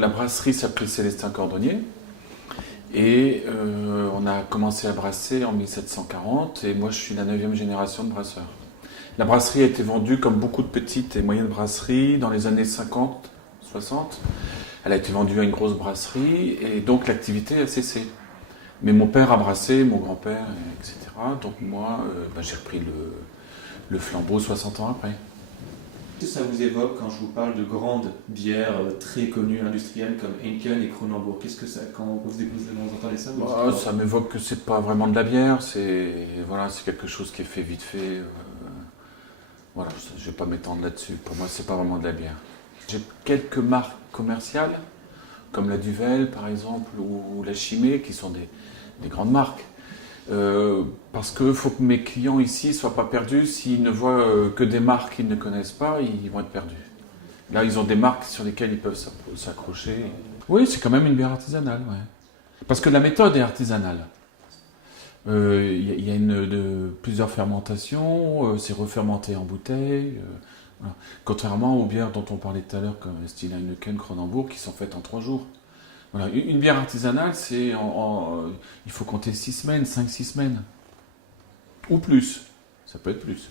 La brasserie s'appelait Célestin Cordonnier et on a commencé à brasser en 1740 et moi je suis la 9e génération de brasseurs. La brasserie a été vendue comme beaucoup de petites et moyennes brasseries dans les années 50, 60. Elle a été vendue à une grosse brasserie et donc l'activité a cessé. Mais mon père a brassé, mon grand-père, etc. Donc moi, j'ai repris le flambeau 60 ans après. Qu'est-ce que ça vous évoque quand je vous parle de grandes bières très connues industrielles comme Heineken et Kronenbourg? Qu'est-ce que ça, quand vous entendez ça, Ça m'évoque que c'est pas vraiment de la bière, c'est quelque chose qui est fait vite fait. Voilà, je vais pas m'étendre là-dessus. Pour moi, c'est pas vraiment de la bière. J'ai quelques marques commerciales, comme la Duvel par exemple, ou la Chimay, qui sont des grandes marques. Parce qu'il faut que mes clients ici ne soient pas perdus. S'ils ne voient que des marques qu'ils ne connaissent pas, ils vont être perdus. Là, ils ont des marques sur lesquelles ils peuvent s'accrocher. Oui, c'est quand même une bière artisanale, ouais. Parce que la méthode est artisanale. Il y a plusieurs fermentations, c'est refermenté en bouteille. Voilà. Contrairement aux bières dont on parlait tout à l'heure, comme style Heineken, Kronenbourg, qui sont faites en 3 jours. Voilà. Une bière artisanale, il faut compter 6 semaines, 5-6 semaines. Ou plus. Ça peut être plus.